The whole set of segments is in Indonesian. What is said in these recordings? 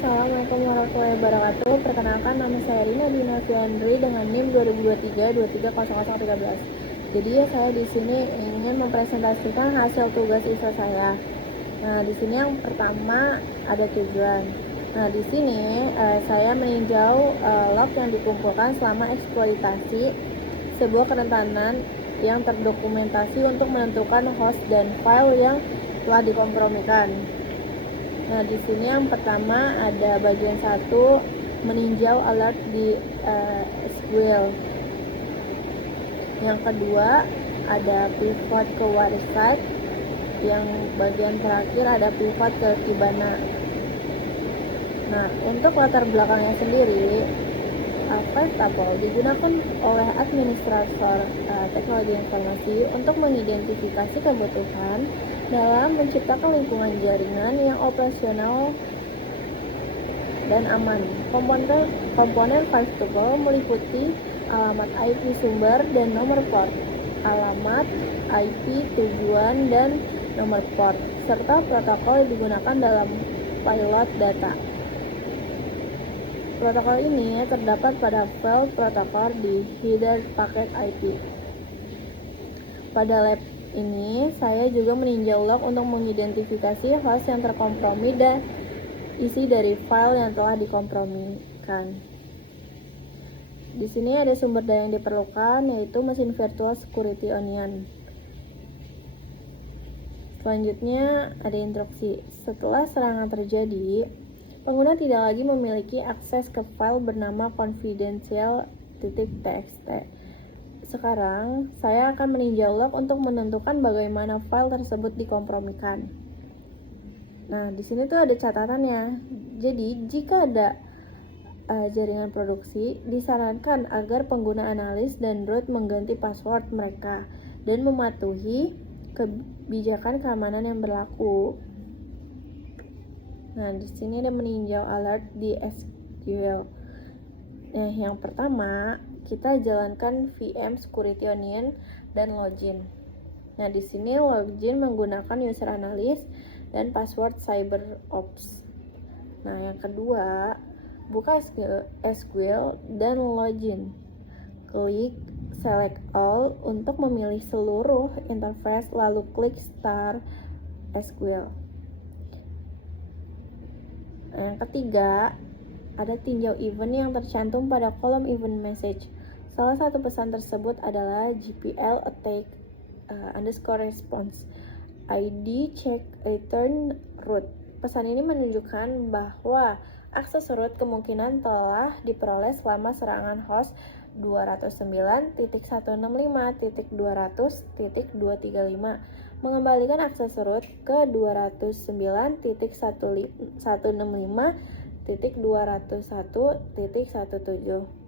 Assalamualaikum warahmatullahi wabarakatuh. Perkenalkan, nama saya Rina Dina Fiandri dengan NIM 2023-230013. Jadi saya di sini ingin mempresentasikan hasil tugas ISA saya. Nah, di sini yang pertama ada tujuan. Nah, di sini saya meninjau log yang dikumpulkan selama eksploitasi sebuah kerentanan yang terdokumentasi untuk menentukan host dan file yang telah dikompromikan. Nah, di sini yang pertama ada bagian 1, meninjau alert di SQL. Yang kedua ada pivot ke website. Yang bagian terakhir ada pivot ke Kibana. Nah, untuk latar belakangnya sendiri, First Apple digunakan oleh administrator teknologi informasi untuk mengidentifikasi kebutuhan dalam menciptakan lingkungan jaringan yang operasional dan aman. Komponen First Tuple meliputi alamat IP sumber dan nomor port, alamat IP tujuan dan nomor port, serta protokol yang digunakan dalam pilot data. Protokol ini terdapat pada file protokol di header paket IP. Pada lab ini, saya juga meninjau log untuk mengidentifikasi host yang terkompromi dan isi dari file yang telah dikompromikan. Di sini ada sumber daya yang diperlukan, yaitu mesin virtual security onion. Selanjutnya ada instruksi. Setelah serangan terjadi, pengguna tidak lagi memiliki akses ke file bernama confidential.txt. Sekarang, saya akan meninjau log untuk menentukan bagaimana file tersebut dikompromikan. Nah, di sini tuh ada catatannya. Jadi, jika ada jaringan produksi, disarankan agar pengguna analis dan root mengganti password mereka dan mematuhi kebijakan keamanan yang berlaku. Nah, di sini ada meninjau alert di SQL. Nah, yang pertama, kita jalankan VM security onion dan login. Nah, di sini login menggunakan user analyst dan password CyberOps. Nah, yang kedua, buka SQL dan login. Klik select all untuk memilih seluruh interface, lalu klik start SQL. Yang ketiga, ada tinjau event yang tercantum pada kolom event message. Salah satu pesan tersebut adalah GPL attack _response ID check return root. Pesan ini menunjukkan bahwa akses root kemungkinan telah diperoleh selama serangan host 209.165.200.235 mengembalikan akses root ke 209.165.201.17.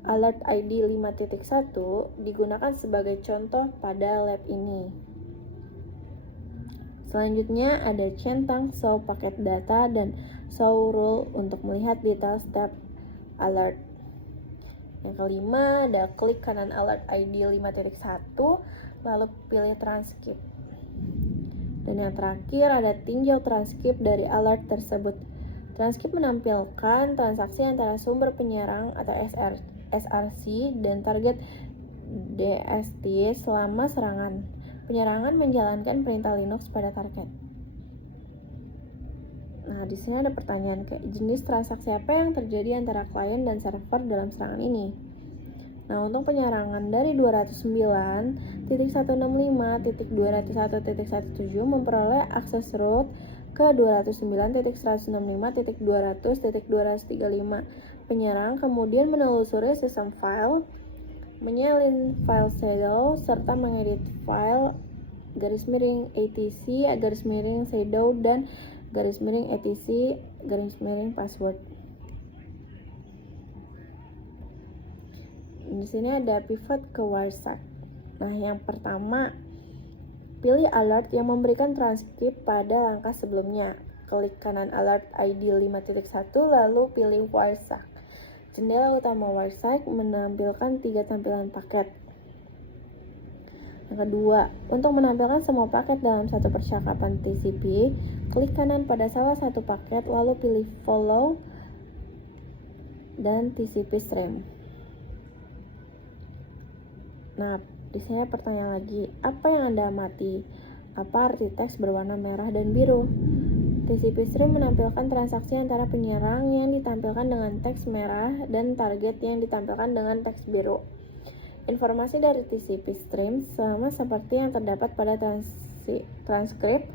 Alert ID 5.1 digunakan sebagai contoh pada lab ini. Selanjutnya ada centang show paket data dan show rule untuk melihat detail step alert. Yang kelima ada klik kanan alert ID 5.1 lalu pilih transkrip. Dan yang terakhir ada tinjau transkrip dari alert tersebut. Transkrip menampilkan transaksi antara sumber penyerang atau SRC dan target DST selama serangan. Penyerangan menjalankan perintah Linux pada target. Nah, di sini ada pertanyaan kayak jenis transaksi apa yang terjadi antara klien dan server dalam serangan ini. Nah, untuk penyerangan dari 209.165.201.17 memperoleh akses root ke 209.165.200.235. Penyerang kemudian menelusuri sistem file, menyalin file shadow, serta mengedit file _etc _shadow dan _etc password. Di sini ada pivot ke WireShark. Nah, yang pertama, pilih alert yang memberikan transkrip pada langkah sebelumnya. Klik kanan alert ID 5.1 lalu pilih WireShark. Jendela utama WireShark menampilkan 3 tampilan paket. Yang kedua, untuk menampilkan semua paket dalam satu percakapan TCP, Klik kanan pada salah satu paket, lalu pilih Follow dan TCP Stream. Nah, di sini pertanyaan lagi, apa yang Anda amati? Apa arti teks berwarna merah dan biru? TCP Stream menampilkan transaksi antara penyerang yang ditampilkan dengan teks merah dan target yang ditampilkan dengan teks biru. Informasi dari TCP Stream sama seperti yang terdapat pada transkrip.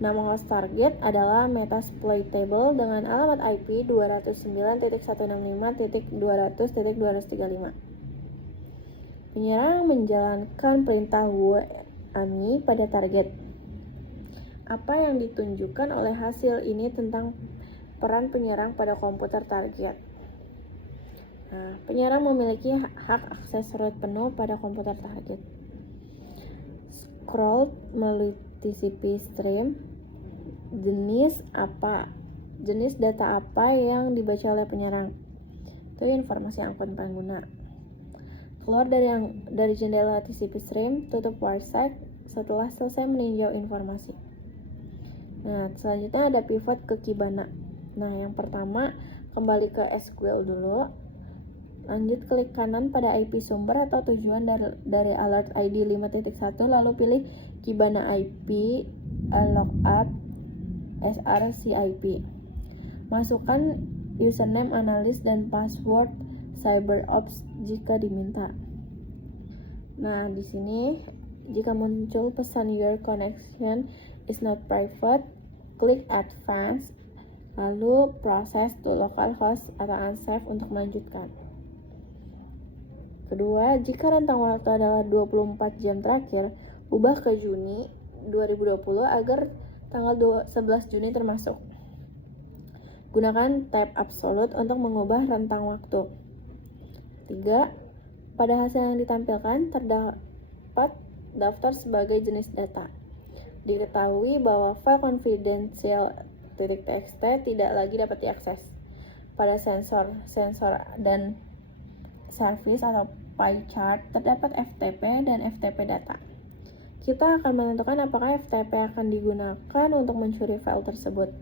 Nama host target adalah Metasploitable dengan alamat IP 209.165.200.235. Penyerang menjalankan perintah WAMI pada target. Apa yang ditunjukkan oleh hasil ini tentang peran penyerang pada komputer target? Nah, penyerang memiliki hak akses root penuh pada komputer target. Scroll melalui TCP stream. Jenis data apa yang dibaca oleh penyerang? Itu informasi akun pengguna. Keluar dari jendela TCP stream, tutup WarSec setelah selesai meninjau informasi. Nah, selanjutnya ada pivot ke Kibana. Nah, yang pertama kembali ke SQL dulu. Lanjut klik kanan pada IP sumber atau tujuan dari alert ID 5.1, lalu pilih Kibana IP lookup srcip. Masukkan username analis dan password CyberOps jika diminta. Nah, di sini jika muncul pesan your connection is not private, klik advance, lalu proses to localhost atau unsafe untuk melanjutkan. Kedua, jika rentang waktu adalah 24 jam terakhir, ubah ke Juni 2020 agar tanggal 11 Juni termasuk. Gunakan tab absolute untuk mengubah rentang waktu. 3. Pada hasil yang ditampilkan terdapat daftar sebagai jenis data. Diketahui bahwa file confidential.txt tidak lagi dapat diakses. Pada sensor dan service atau pie chart terdapat FTP dan FTP data. Kita akan menentukan apakah FTP akan digunakan untuk mencuri file tersebut.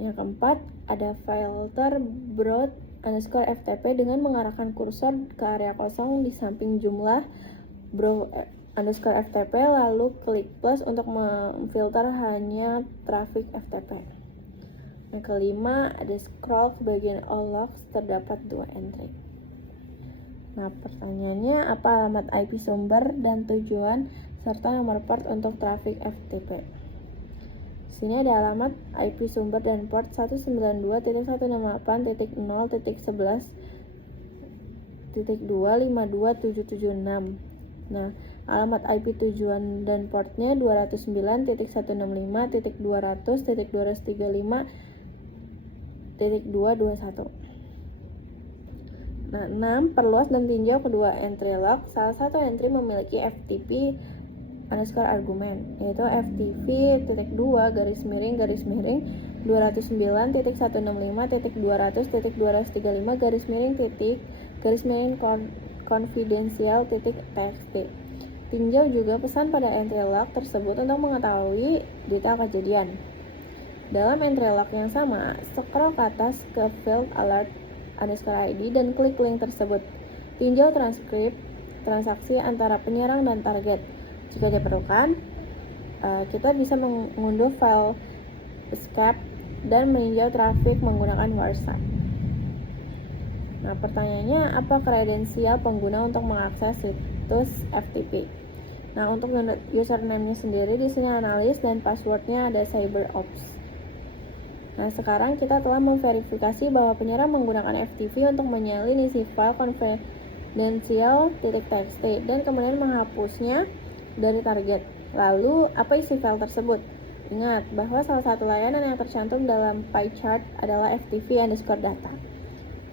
Yang keempat, ada filter broad_FTP dengan mengarahkan kursor ke area kosong di samping jumlah broad_FTP, lalu klik plus untuk memfilter hanya traffic FTP. Yang kelima, ada scroll ke bagian all logs, terdapat 2 entry. Nah, pertanyaannya, apa alamat IP sumber dan tujuan serta nomor port untuk traffic FTP? Sini ada alamat IP sumber dan port 192.168.0.11.252.776. Nah, alamat IP tujuan dan portnya 209.165.235.221. Nah, 6. Perluas dan tinjau kedua entry log. Salah satu entry memiliki FTP argumen, yaitu ftp://209.200.200.200.confidential.txt. Tinjau juga pesan pada entry log tersebut untuk mengetahui detail kejadian. Dalam entry log yang sama, scroll ke atas ke field alert_ID dan klik link tersebut. Tinjau transkrip transaksi antara penyerang dan target. Jika diperlukan, kita bisa mengunduh file escape dan meninjau traffic menggunakan WarSec. Nah, pertanyaannya, apa kredensial pengguna untuk mengakses situs FTP? Nah, untuk username-nya sendiri di sini analis dan passwordnya ada CyberOps. Nah, sekarang kita telah memverifikasi bahwa penyerang menggunakan FTP untuk menyalin isi file confidential.txt dan kemudian menghapusnya dari target. Lalu, apa isi file tersebut? Ingat bahwa salah satu layanan yang tercantum dalam pie chart adalah FTP_data.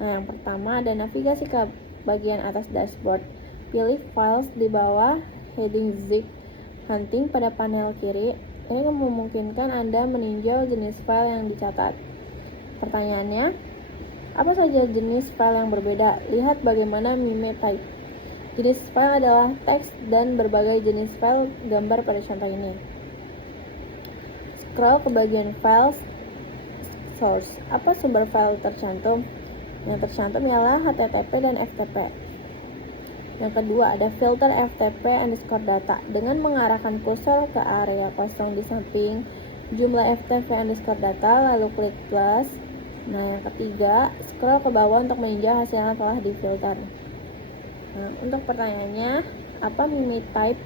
Nah, yang pertama ada navigasi ke bagian atas dashboard. Pilih files di bawah heading zip hunting pada panel kiri. Ini memungkinkan Anda meninjau jenis file yang dicatat. Pertanyaannya, apa saja jenis file yang berbeda? Lihat bagaimana mime type. Jenis file adalah teks dan berbagai jenis file gambar pada contoh ini. scroll ke bagian file source. Apa sumber file tercantum? Yang tercantum ialah HTTP dan FTP. Yang kedua ada filter FTP underscore data. Dengan mengarahkan kursor ke area kosong di samping jumlah FTP underscore data, lalu klik plus. Nah, yang ketiga, scroll ke bawah untuk meninjau hasil yang telah difilter. Nah, untuk pertanyaannya, apa MIME type?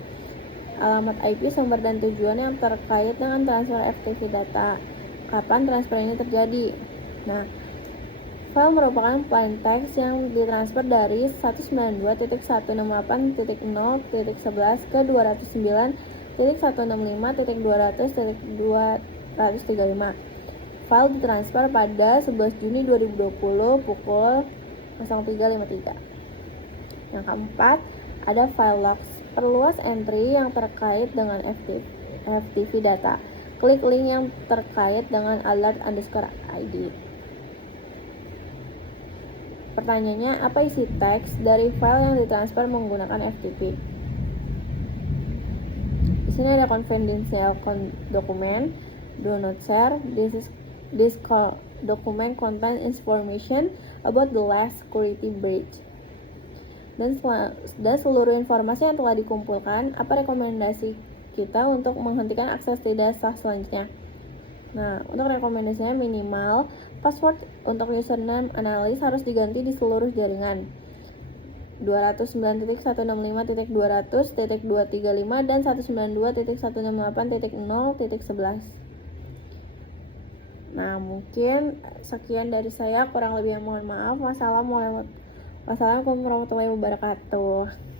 Alamat IP, sumber dan tujuan yang terkait dengan transfer FTP data. Kapan transfer ini terjadi? Nah, file merupakan plain text yang ditransfer dari 192.168.0.11 ke 209.165.200.235. File ditransfer pada 11 Juni 2020 pukul 03.53. Yang keempat, ada file logs. Perluas entry yang terkait dengan FTP data. Klik link yang terkait dengan alert underscore ID. Pertanyaannya, apa isi teks dari file yang ditransfer menggunakan FTP? Di sini ada confidential document, do not share, this document contain information about the last security breach. Dan seluruh informasi yang telah dikumpulkan, apa rekomendasi kita untuk menghentikan akses tidak sah selanjutnya? Nah, untuk rekomendasinya minimal password untuk username analis harus diganti di seluruh jaringan 209.165.200.235 dan 192.168.0.11. Nah, mungkin sekian dari saya, kurang lebih mohon maaf. Wassalamualaikum warahmatullahi wabarakatuh.